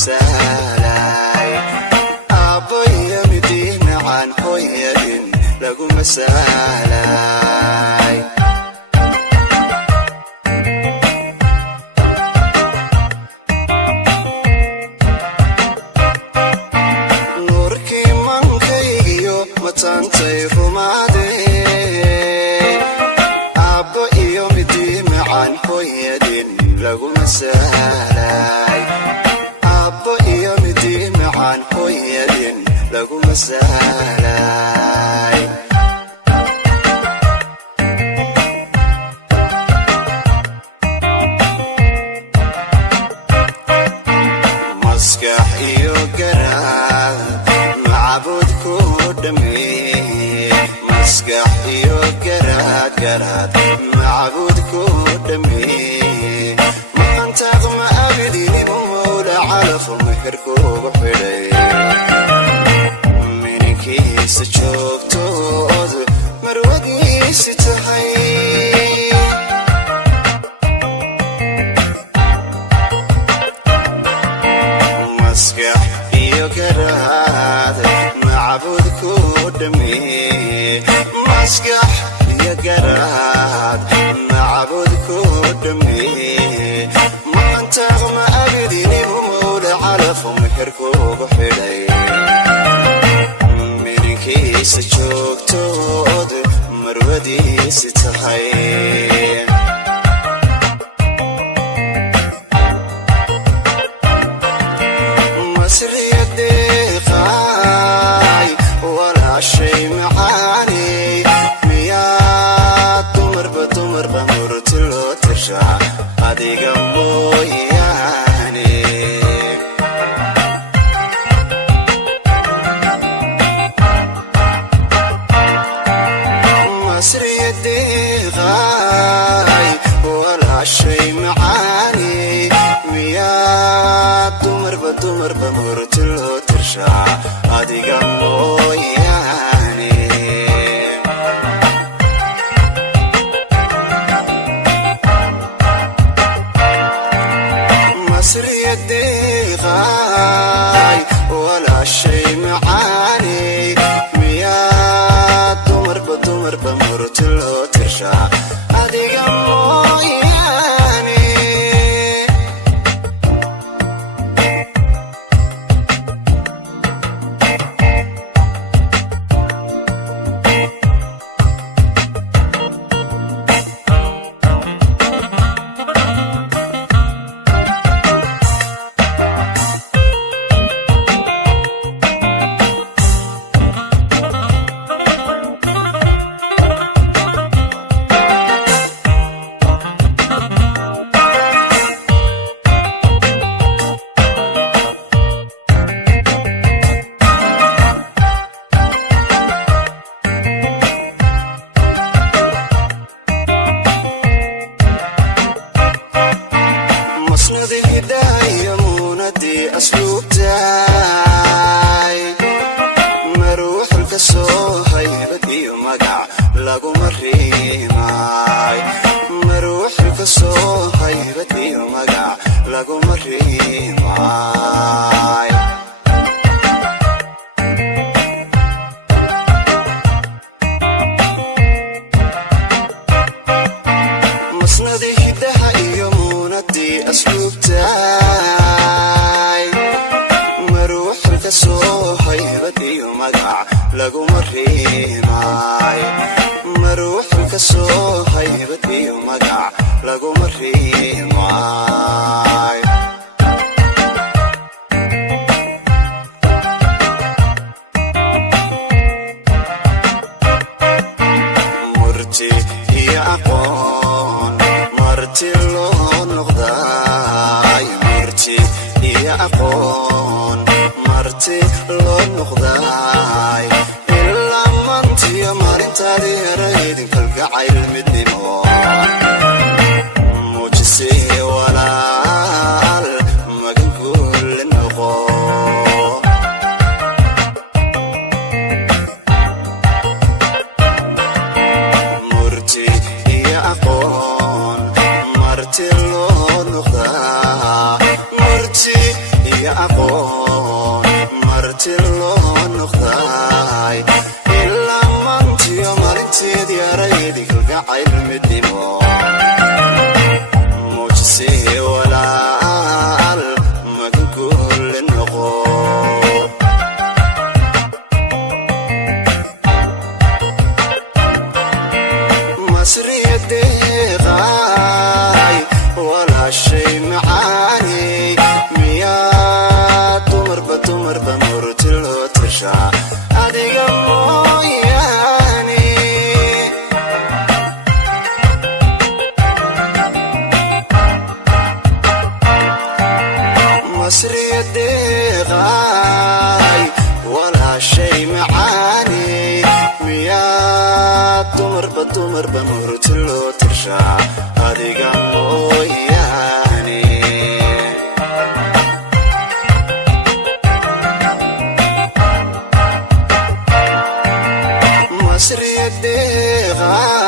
masalay aboy midii macaan hooyadin lagu masalay nurkii mankaygiyo matantay rumaade abo iyo midii macaan hooyadin lagu masalay abo iyo midii macaan hooyadin lagu masalay maskax iyo garaad macbudku dhameey maskax iyo garaad macbudku dhameey maqantaaq ma abidini mawla calafo mixirkuugu xidhay minankiisa joogtood marwadiisi tahay maskax iyo garaad macbudku dhameey maskax iyo garaad macbudku dhameey maqantaaq ma abidini mawla calafo mixirkuugu xidhay minankiisa joogtood marwadiisi tahay walaashay macaaney miyaa dumarba murti loo tirshaa adiga mooyaane masriyadeeqaay walaashay macaaney miyaa dumarba murti loo tirshaa adiga mooyaane masriyadeeqaay walaashay macaaney miyaa dumarba murti loo tirshaa adiga mooyaane asluubtaay maruuxulka soo haybad iyo magac laguma riimaay maruuxulka soo haybad iyo magac laguma riimaay masnadii hidaha iyo muunadii asluubtaay maruuxulka soo haybad iyo magac laguma riimaay maruuxulka soo haybad iyo magac laguma riimaay murti iyo aqoon marti loo noqdaay murti iyo aqoon marti loo noqdaay ilaa mantiyo maalintaadii heraydin kalgacayl midnimo muujisay walaal magan kulle noqo murti iyo aqoon marti loo noqdaa murti iyo aqoon dumar bamurti loo tirshaa adiga mooyaane masriyedeeqa